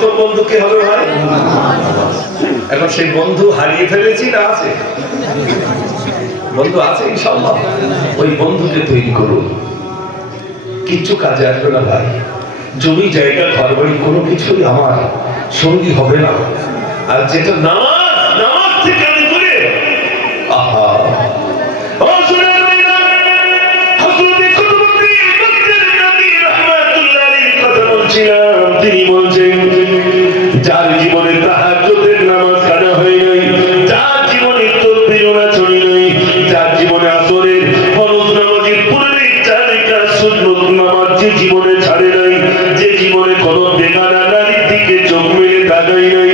প্রথম বন্ধু কে হবে ভাই? এখন সেই বন্ধু হারিয়ে ফেলেছি না আছে? বন্ধু আছে ইনশাল্লাহ ওই বন্ধুকে তৈরি করুন। কিচ্ছু কাজে আসবে না ভাই। জমি, জায়গা ঘর বাড়ি কোনো কিছুই আমার সঙ্গী হবে না। আর যেটা নামাজ নামাজ থেকে করে, আহা জীবনে ছাড়ে নাই যে জীবনে কোনো বেকার নারীর দিকে চোখ মেলে তাকাই নাই।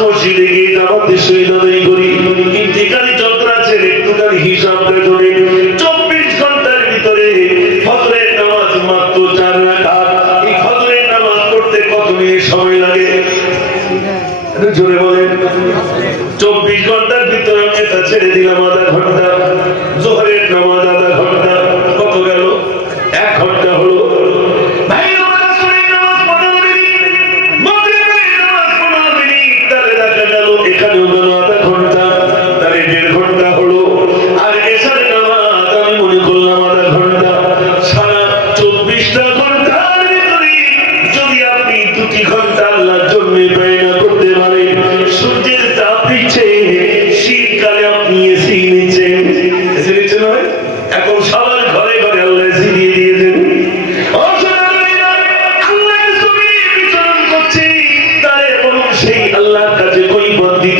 মসজিদে গিয়ে জামাতের সহিত আদায় করি ইন্তিকালী যন্ত্র আছে একটুখানি হিসাবটা করে চব্বিশ ঘণ্টার ভিতরে কত মিনিট সময় লাগে? চব্বিশ ঘণ্টার ভিতরে আমি এটা ছেড়ে দিলাম আধা ঘণ্টা। জোহরের নামাজ সেই আল্লাহর কাছে কৈফিয়ত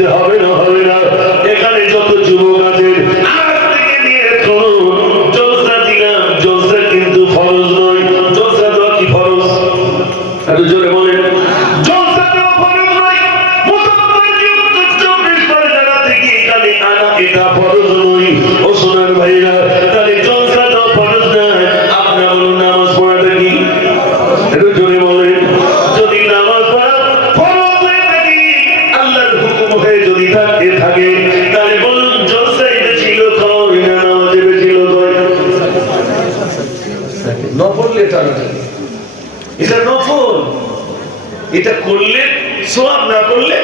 এটা করলে সোয়াব না করলে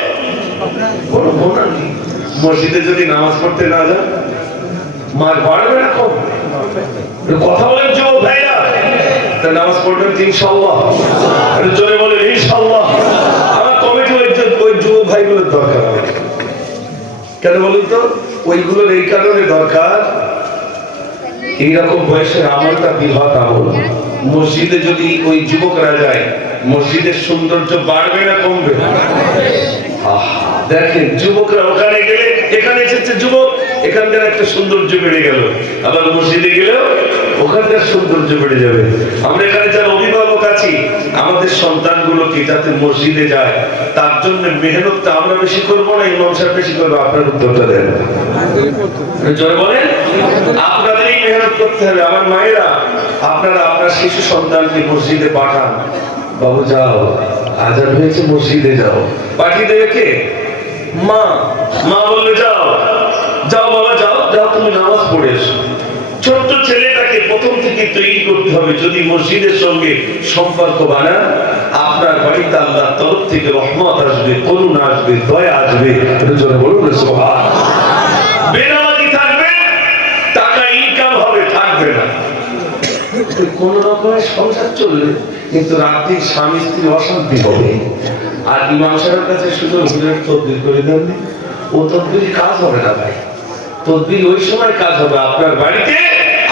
মসজিদে যদি নামাজ পড়তে না যান বাড়বে না কম কথা বলেন ভাইরা। তা নামাজ পড়বেন বলেন আমার কমিটি ওই ওই যুব ভাইগুলোর দরকার কেন বলুন তো? ওইগুলোর এই কারণে দরকার। এইরকম বয়সের আমলটা বিহত আমল। মসজিদে যদি ওই যুবকরা যায় মসজিদের সৌন্দর্য বাড়বে না কমবে? দেখেন, যুবকরা ওখানে গেলে, এখানে এসেছে যুবক এখানকার একটা সৌন্দর্য বেড়ে গেল। আবার মসজিদে গেলেও ওখানকার সৌন্দর্য বেড়ে যাবে। আমরা এখানে যারা অভিভাবক আছি, আমাদের সন্তানগুলোকে যাতে মসজিদে যায়, তার জন্য মেহনতটা আমরা বেশি করব না? ইমাম সাহেব বেশি করব, আপনার উত্তরটা দেন। বলেন আপনাদেরই মেহনত করতে হবে। আমার মায়েরা, আপনারা আপনার শিশু সন্তানকে মসজিদে পাঠান। বাবু, যাও। আজান হয়েছে মসজিদে যাও। পাঠিয়ে কে? মা। মা বলবে যাও। যাও বাবা, যাও। যাও, তুমি নামাজ পড়ে এসো। ছোট্ট ছেলেটাকে প্রথম থেকে তৈরি করতে হবে যদি মসজিদের সঙ্গে সম্পর্ক বানান আপনার বাড়িতে আল্লাহ তরফ থেকে রহমত আসবে, করুণা আসবে, দয়া আসবে। জন্য বলুন না সুবহান কোন রকমের সংসার চলবে কিন্তু রাত্রি স্বামী স্ত্রী অশান্তি হবে। আর ইমাম সাহেবের কাছে শুধু হুজুরের করে দেন ও কাজ হবে না ভাই। ওই সময় কাজ হবে। আপনার বাড়িতে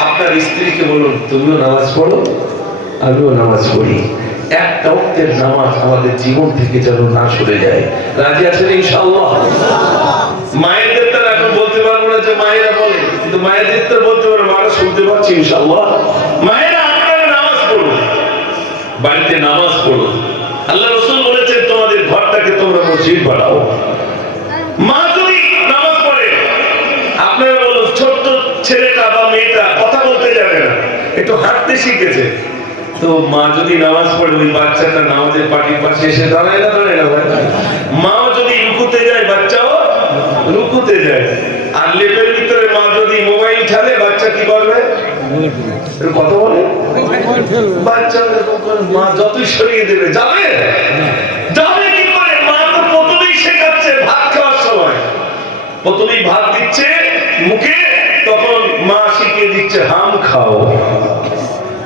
আপনার স্ত্রীকে বলুন, তুমিও নামাজ পড়ো, আমিও নামাজ পড়ি। একটা অক্তের নামাজ আমাদের জীবন থেকে যেন না সরে যায়। রাজি আছেন ইনশাআল্লাহ? মায়েদের তারা এখন বলতে পারব না যে মায়েরা বলে, কিন্তু মায়েদের তো বলতে পারব আমরা শুনতে পাচ্ছি ইনশাআল্লাহ। মায়েরা বাড়িতে নামাজ পড়ো। আল্লাহ রসুল বলেছেন তোমাদের ঘরটাকে তোমরা মসজিদ বাড়াও মা যদি নামাজ পড়ে আপনারা বলুন ছোট্ট ছেলেটা বা মেয়েটা কথা বলতে যাবে না একটু হাঁটতে শিখেছে। তো মা যদি নামাজ পড়ে ওই বাচ্চাটা নামাজের পাটির পাশে এসে দাঁড়ায় না দাঁড়ায় না মাও যদি রুকুতে যায় বাচ্চাও রুকুতে যায়। আর লেপের ভিতরে মা যদি মোবাইল ঠালে বাচ্চা কি করবে কথা বলে। বাচ্চা মা যতই সরিয়ে দেবে যাবে? যাবে কি করে? মা তো প্রথমেই শেখাচ্ছে ভাত খাওয়ার সময়। প্রথমেই ভাত দিচ্ছে মুখে তখন মা শিখিয়ে দিচ্ছে হাম খাও।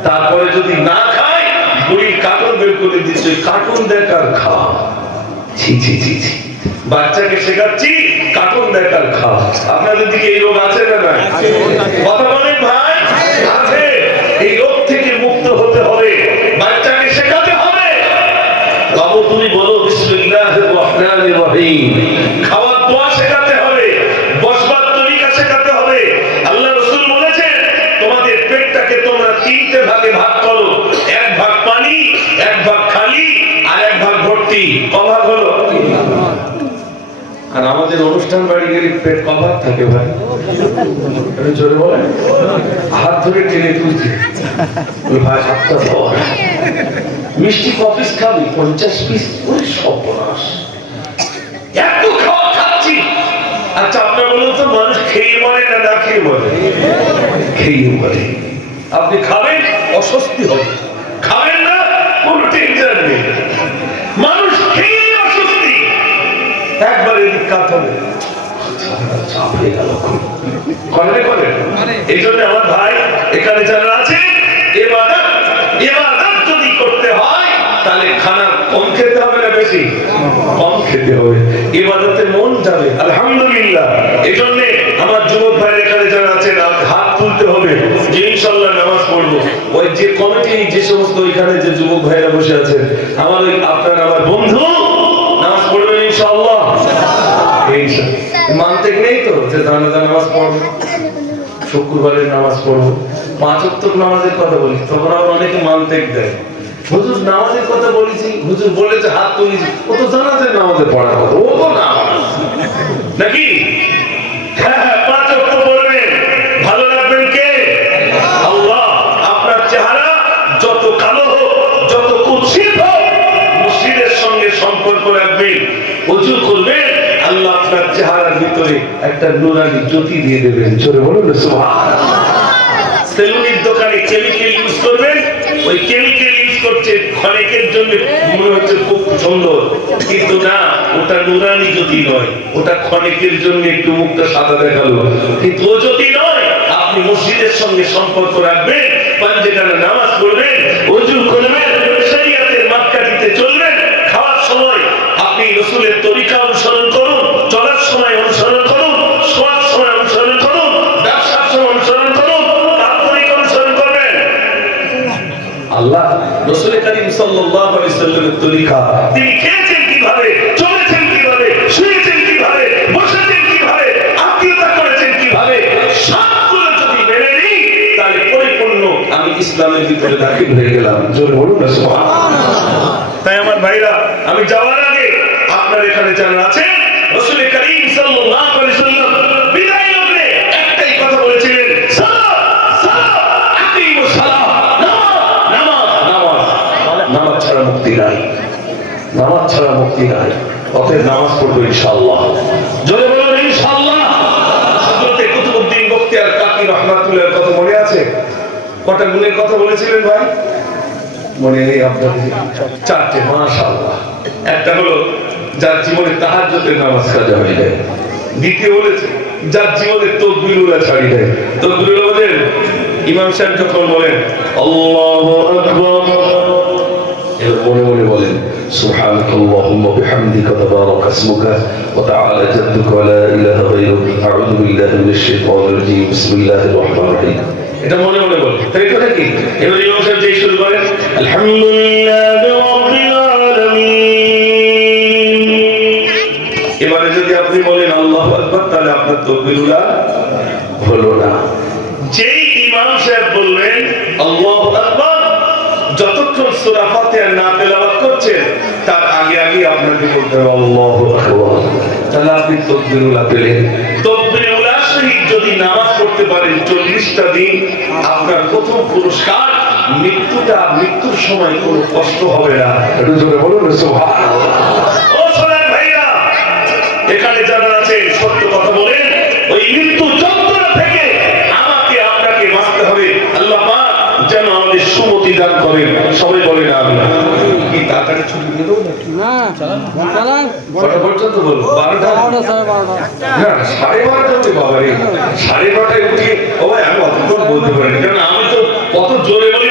তারপরে যদি না খায় বুড়ি কার্টুন বের করে দিচ্ছে কার্টুন দেখার খা ছি ছি ছি ছি। বাচ্চাকে শেখাচ্ছি কার্টুন দেখার খা আপনাদের দিকে এই রোগ আছে না না কথা বলেন ভাই। রহমানির রহিম। খাওয়ার দোয়া শেখাতে হবে বসবার তরিকা শেখাতে হবে। আল্লাহ রাসূল বলেছেন তোমাদের পেটটাকে তোমরা তিনটে ভাগে ভাগ করো। এক ভাগ পানি এক ভাগ খালি আর এক ভাগ ভর্তি। ক হলো? আর আমাদের অনুষ্ঠান বাড়ি গেলে পেট কভার থাকে ভাই। জোরে বলেন হাত ধরে টেনে তুলছে ভাই হাতটা মিষ্টি কপিস খাবি পঞ্চাশ পিস খেয়ে আপনি খাবেন অস্বস্তি হবে। খাবেন না কোনো টেনশন নেই। মানুষ খেয়ে অস্বস্তি। একবার এদিক কাত হবে। চাপ হয়ে গেল করে করে এই জন্য আমার ভাই এখানে যারা আছে এবাদত এবাদত যদি করতে হয় তাহলে খানা কম খেতে হবে না বেশি? কম খেতে হবে। এবাদতে মন যাবে। আলহামদুলিল্লাহ। এই জন্য আমার যুবক ভাই এখানে যারা আছেন হাত তুলতে হবে। যে ইনশাল্লাহ নামাজ পড়ব। ওই যে কমিটি যে সমস্ত ওইখানে যে যুবক ভাইরা বসে আছেন আমার ওই আপনার আমার বন্ধু নামাজ পড়বেন ইনশাআল্লাহ। মানতে নেই তো যে জানাজা নামাজ পড়ব। শুক্রবারের নামাজ পড়ব। পাঁচ নামাজের কথা বলি তখন আবার অনেকে মানতেক দেয়। হুজুর নামাজের কথা বলেছি হুজুর বলেছে হাত তুলেছি। ও তো জানাজের নামাজে পড়ার কথা ও তো নামাজ। নাকি? হ্যাঁ হ্যাঁ পাঁচ ওয়াক্ত পড়বেন। ভালো রাখবেন কে? আল্লাহ। আপনার চেহারা যত কালো হোক যত কুৎসিত হোক মসজিদের সঙ্গে সম্পর্ক রাখবেন। করবেন আল্লাহ আপনার চেহারার ভিতরে একটা নুরানি জ্যোতি দিয়ে দেবেন। জোরে বলুন সুবহানাল্লাহ। দোকানে কেমিক্যাল ইউজ করবেন, ওই কেমিক্যাল ইউজ করছে ক্ষণিকের জন্য মনে হচ্ছে খুব সুন্দর। কিন্তু না, ওটা নুরানি জ্যোতি নয়, ওটা ক্ষণিকের জন্য একটু মুখটা সাদা দেখাল। কিন্তু ও জ্যোতি নয়, আপনি মসজিদের সঙ্গে সম্পর্ক রাখবেন পাঞ্জেখানে নামাজ পড়বেন অজু করবেন শরীয়তের মাপকাঠিতে চলবেন, খাওয়ার সময় আপনি রসুলের তরিকা সাল্লামের তরিকা তিনি খেয়েছেন কীভাবে চলেছেন কীভাবে শুয়েছেন কীভাবে বসেছেন কীভাবে আত্মীয়তা করেছেন কীভাবে সবগুলো যদি মেনে নিই তাহলে পরিপূর্ণ আমি ইসলামের ভিতরে দাখিল হয়ে গেলাম। জোরে বলুন না সুবহানাল্লাহ। তাই আমার ভাইরা আমি যাওয়ার আগে আপনার এখানে যারা আছেন নামাজ ছাড়া মুক্তি নাই। নামাজ ছাড়া মুক্তি নাই। অতএব নামাজ পড়ব আপনাদের। চারটে একটা যার জীবনে নামাজ দ্বিতীয় বলেছে, যার জীবনে দেয়। ইমাম সাহেব যখন বলেন মনে মনে বলেন سبحانك اللهم وبحمدك تبارك اسمك وتعالى جدك ولا اله غيرك اعوذ بالله من الشيطان الرجيم بسم الله الرحمن الرحيم এটা মনে মনে বল তাই তো নাকি এবার ইমাম সাহেব যেই শুরু করেন আলহামদুলিল্লাহ রাব্বিল আলামিন এবারে যদি আপনি বলেন আল্লাহু আকবার তাহলে আপনার তকবীরুল্লাহ হলো না যতক্ষণ সূরা তেলাওয়াত করছেন, তার আগে আগে আপনাকে বলতে হবে? আল্লাহু আকবার। তাহলে আপনি যদি নামাজ পড়তে পারেন চল্লিশটা দিন, আপনার প্রথম পুরস্কার মৃত্যুটা মৃত্যুর সময় কোনো কষ্ট হবে না। জোরে বলুন, সুবহানাল্লাহ। সবাই বলেন আমি। কি তাড়াতাড়ি ছুটি দিয়ে দেবো না চালান। কটা পর্যন্ত বলব বারোটা? বারোটা সাড়ে না বারোটা বাবা রে সাড়ে বারোটায় উঠি ও ভাই আমি অতক্ষণ বলতে পারি কারণ আমি তো কত জোরে বলি